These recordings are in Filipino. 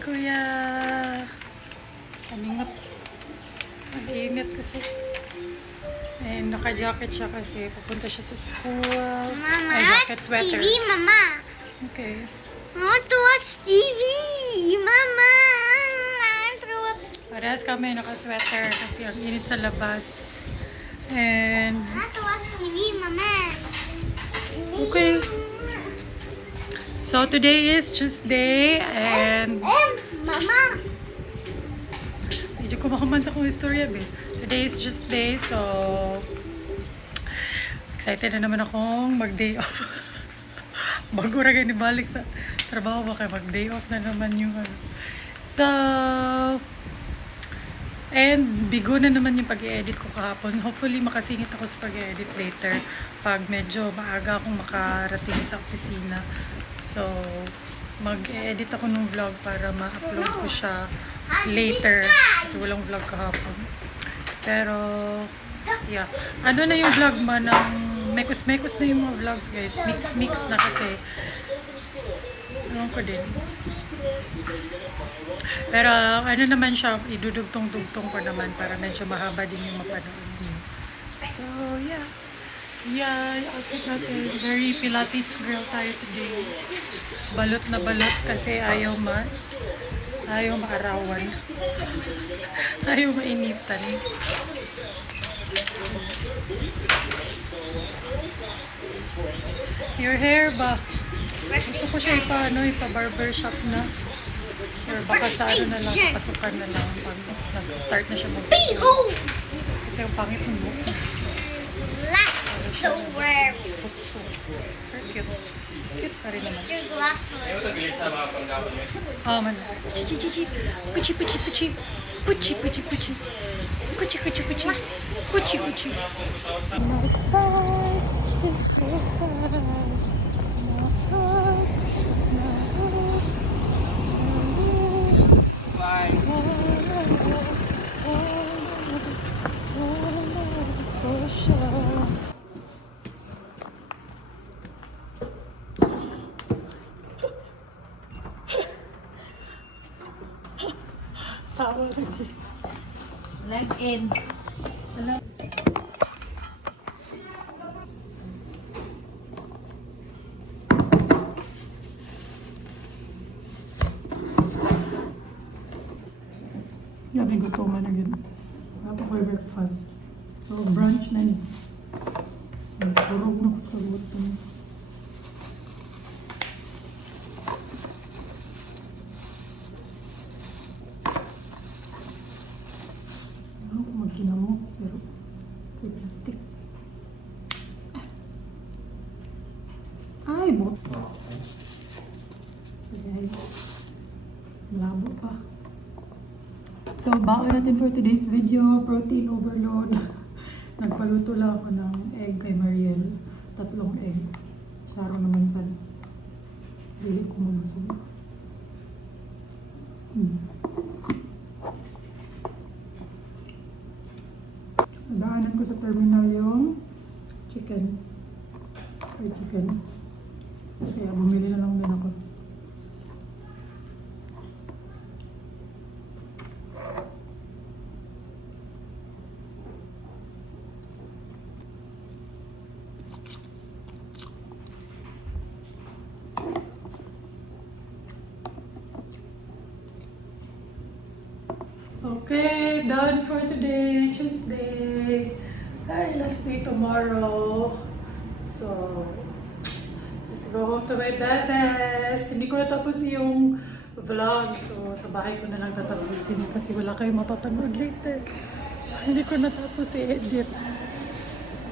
kuya. Kaningat. Mag-iinit kasi. And naka-jacket siya kasi pupunta siya sa school. Mama, Ay, jacket, sweater. TV, Mama. Okay. I want to watch TV, Mama. I want to watch TV. Parehas kami naka-sweater kasi ang init sa labas. And, I want to watch TV, Mama. okay. So, today is Tuesday and Mama. medyo kumakuman sa kong istorya, be. Today is Tuesday, so excited na naman akong mag-day off. Bago ra ni balik sa trabaho ba kaya mag-day off na naman yung ano. So, and bigo na naman yung pag-i-edit ko kahapon. Hopefully makasingit ako sa pag-i-edit later pag medyo maaga akong makarating sa opisina. So, mag-edit ako ng vlog para ma-upload ko siya later kasi walang vlog kahapon. Pero, yeah. Ano na yung vlog man ng mekos-mekos na yung mga vlogs, guys. Mix-mix na kasi. Ewan ko din. Pero, ano naman siya, idudugtong-dugtong ko naman para medyo mahaba din yung mapanood niyo. So, yeah. Yeah, outfit natin. Very Pilates girl tayo today. Balot na balot kasi ayaw maarawan. Ayaw mainitan. Your hair ba? Gusto ko siya ipa-barbershop na. Or baka sa ano na lang, sa pasukan na lang pag nag-start na siya mag-school. Kasi ang pangit ng buhok. So where? So, very cute. Cute pa rin naman. Your glass. Oh, man. Puchi, puchi, puchi. Puchi, puchi, puchi. Puchi, puchi, puchi. Puchi, puchi. My heart is so far. My heart is not. Bye. For sure. Leg in. Gabi gutuman na gano'n. Wala ko breakfast. So, brunch na ni. Nagturog na ko sa gutom. Ano kung magkinamo, pero may plastic. Ay, bot. Ay, malabo pa. So, baon natin for today's video, protein overload. Nagpaluto lang ako ng egg kay Mariel. 3 egg. Saro naman sa dili ko mabusog. Nagaanan ko sa terminal yung chicken. Fried chicken. Kaya bumili na lang din ako. Okay, done for today, Tuesday. Ay, last day tomorrow. So, let's go home to my bebes. Hindi ko natapos yung vlog. So, sa bahay ko na lang tatapusin kasi wala kayong mapapanood later. Hindi ko natapos i-edit.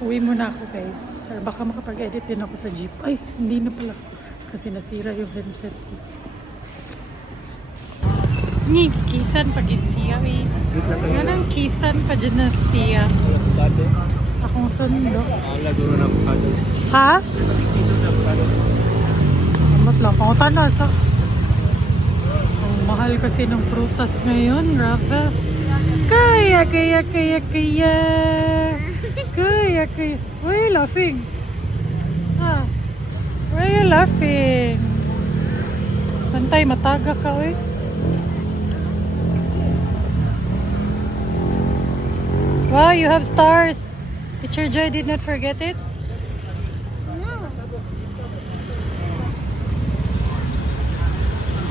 Uwi muna ako, guys. Or baka makapag-edit din ako sa jeep. Ay, hindi na pala. Kasi nasira yung headset ko. Ni kisan pa gid siya eh. Ganang kisan pa dyan na siya. Akong sundo. Ha? Amat lang. Pangutan na sa. Ang mahal kasi ng prutas ngayon. Grabe. Kaya. Why are you laughing? Ah. Why are you laughing? Bantay, mataga ka, oy. Wow, you have stars. Teacher Joy did not forget it. No.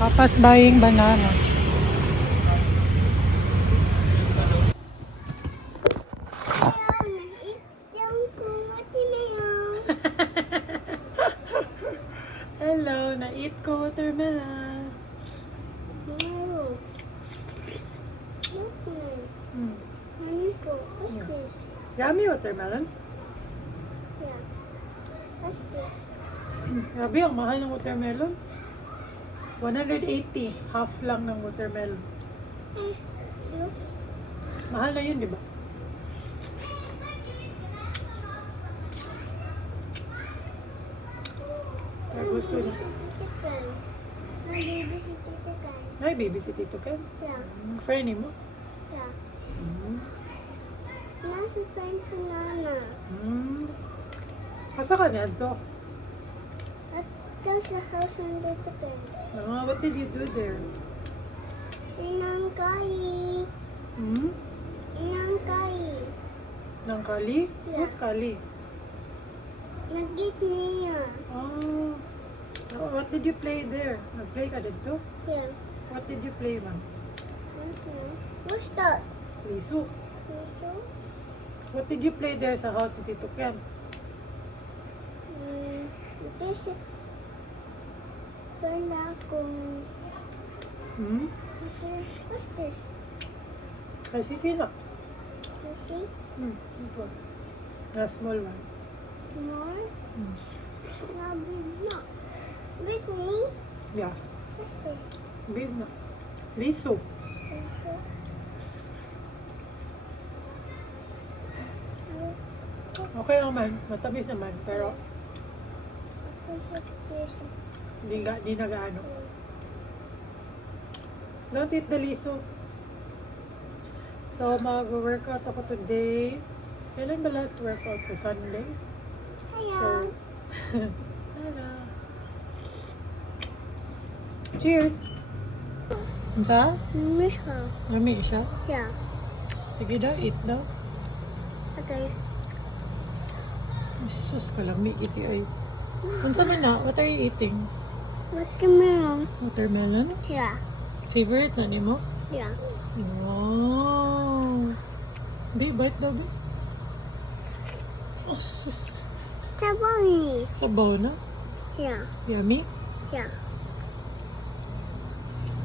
Papa's buying banana. Hello, na-eat ko watermelon. What's this? Yummy watermelon. Yeah. What's this? Grabe, ang mahal ng watermelon. 180. Half lang ng watermelon. Look. Mahal na yun, di ba? Ay, gusto niya. Ay, baby si Tito Ken. Yeah. Friend mo? Yeah. Mm. Nasa friend si Nana. Asa ka niya to? At goes the house on the Ken. What did you do there? Inangkay. Hmm? Inangkay. Nang Kali? Yeah. Who's Kali? Nagit niya. Oh. What did you play there? Nag-play ka dito? Yeah. What did you play, ma'am? What's that? Liso. Liso? What did you play there sa house ni Tito Ken? This is wala akong... Hmm? What's this? Kasi sino? Sissy? Ito. Na small one. Small? Hmm. Not big, no. Big me? Yeah. What's this? Big na. Liso. Liso? Okay naman. Matamis naman. Pero di na gaano. Don't eat the liso. So, mag-workout ako today. Kailan ba last workout ko? Sunday? Hello. Hello. Cheers! Sa? Misha. Lami siya? Yeah. Sige daw, eat daw. Okay. Jesus ko, lami iti ay. Unsa man na? What are you eating? Watermelon. Watermelon? Yeah. Favorite na ni mo? Yeah. Wow! Be, bite daw, be. Oh, sus. Saboni. Sabaw na? Yeah. Yummy? Yeah.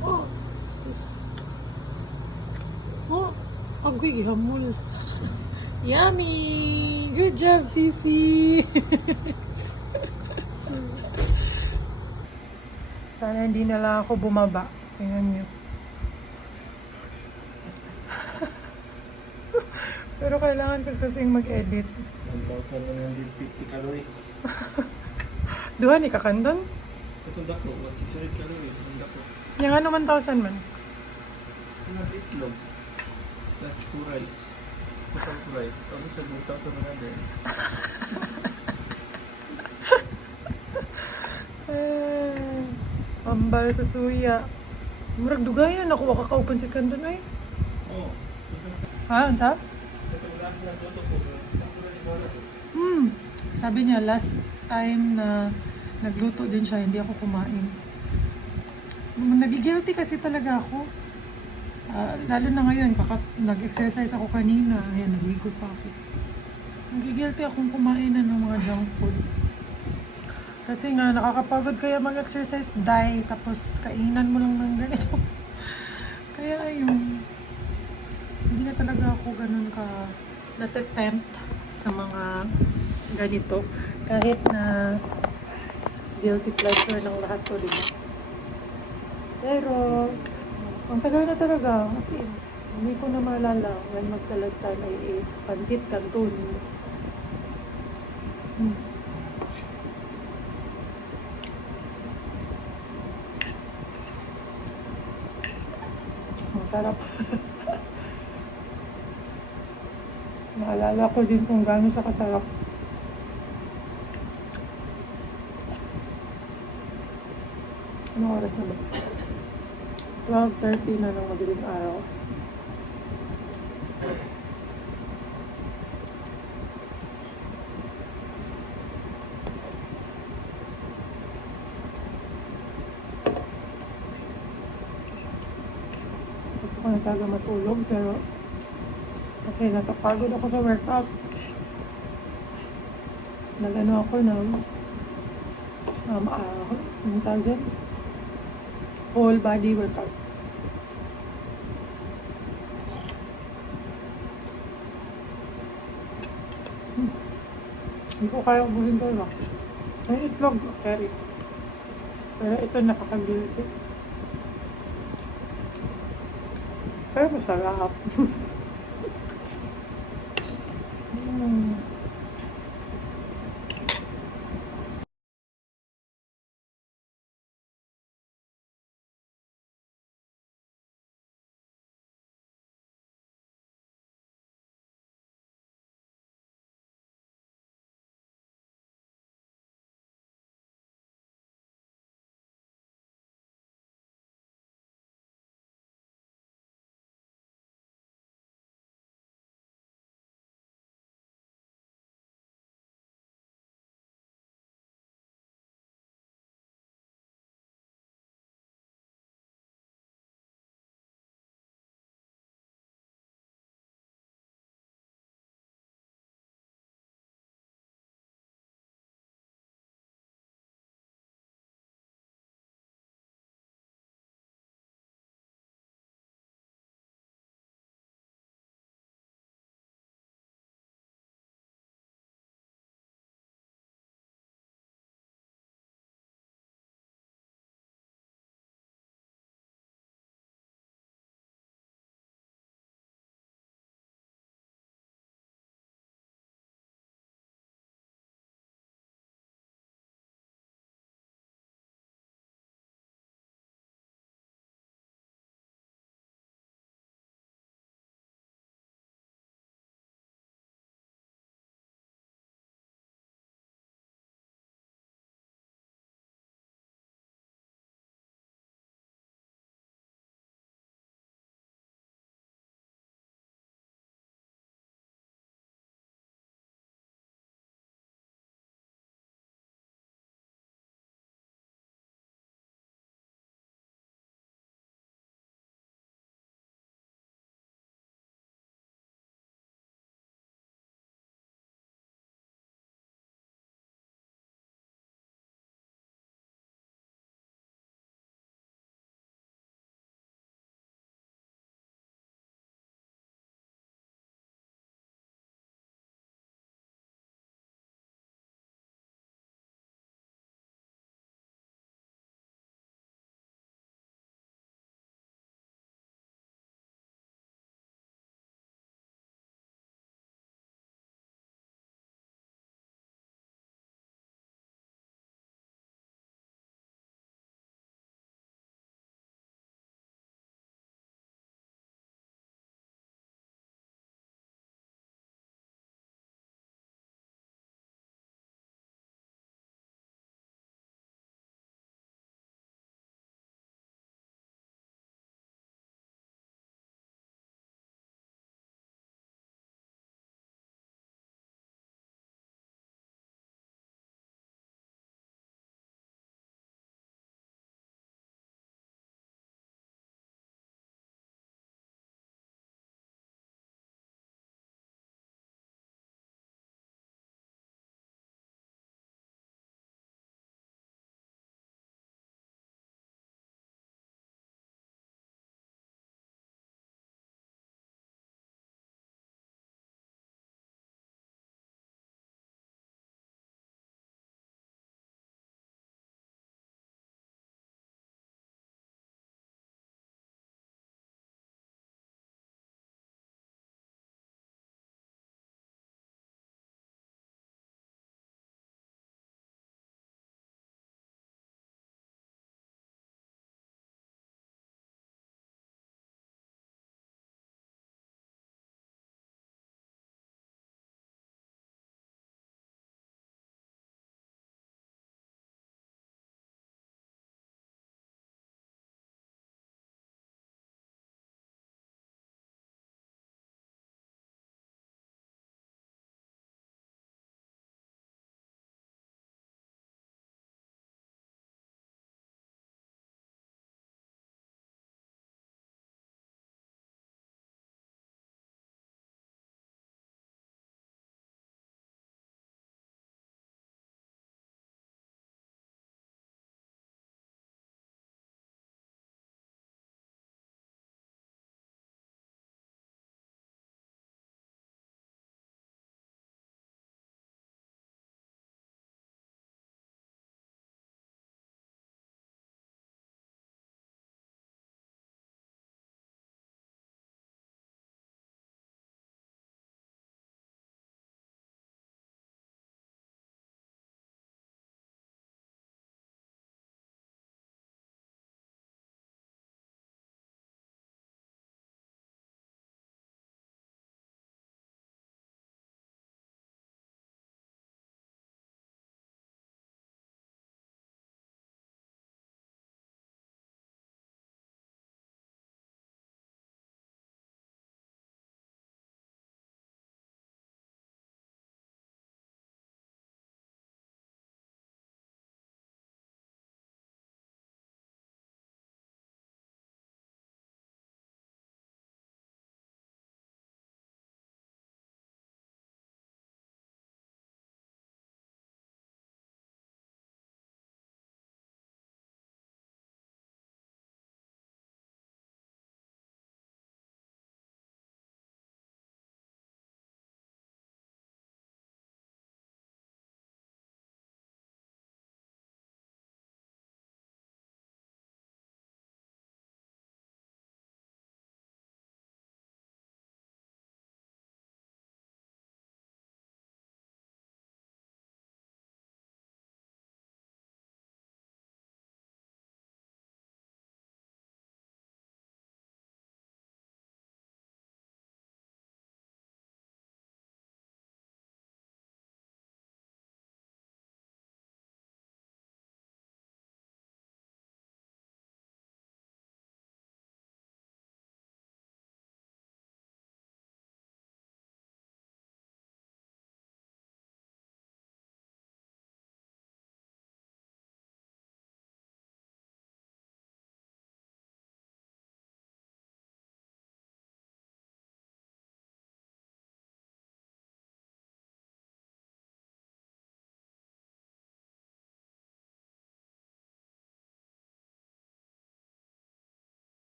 Oh, sus. Oh, agoy, hamul. Yummy! Good job, Sisi! Sana hindi na lang ako bumaba. Tingnan niyo. Pero kailangan ko kasing mag-edit. 1,150 calories. Duha ni kakandon? Itong dako, 600 calories. Ang dako. Yung ano 1,000 man? Plus itlog. Plus 2 rice. Total 2 rice. Tapos sa 2,100. Ambal sa suya. Murag dugayan ako kakaupan si kandon ay. Oh. Ha, unsa? Itong last na luto ko. Sabi niya last time na nagluto din siya, hindi ako kumain. Nag-guilty kasi talaga ako. Lalo na ngayon, nag-exercise ako kanina. Ayan, nagligo pa ako. Nag-guilty akong kumain na ng mga junk food. Kasi nga, nakakapagod kaya mag-exercise, tapos kainan mo lang ng ganito. Kaya ayun, hindi na talaga ako ganun ka natatempt sa mga ganito. Kahit na guilty pleasure ng lahat ko din. Pero, ang tagal na talaga kasi hindi ko na maalala when was the last time I ate pansit canton. Masarap. Naalala ko din kung gaano siya kasarap. Anong oras na ba? 12:30 na ng madaling araw. ako na talaga masulog, pero kasi natapagod ako sa workout. Nagano ako ng yung tawag dyan? Whole body workout. Hindi ko kaya ubusin to lang. May itlog, carry. Pero ito nakakagilty. Pero masarap.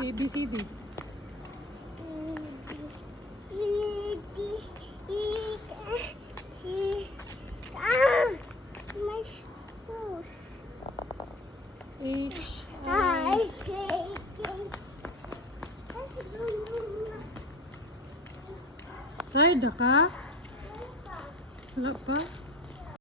A, B, C, D. C, D, E, C, my shoes. H, I, I. K, K. Ride ka? Wala pa?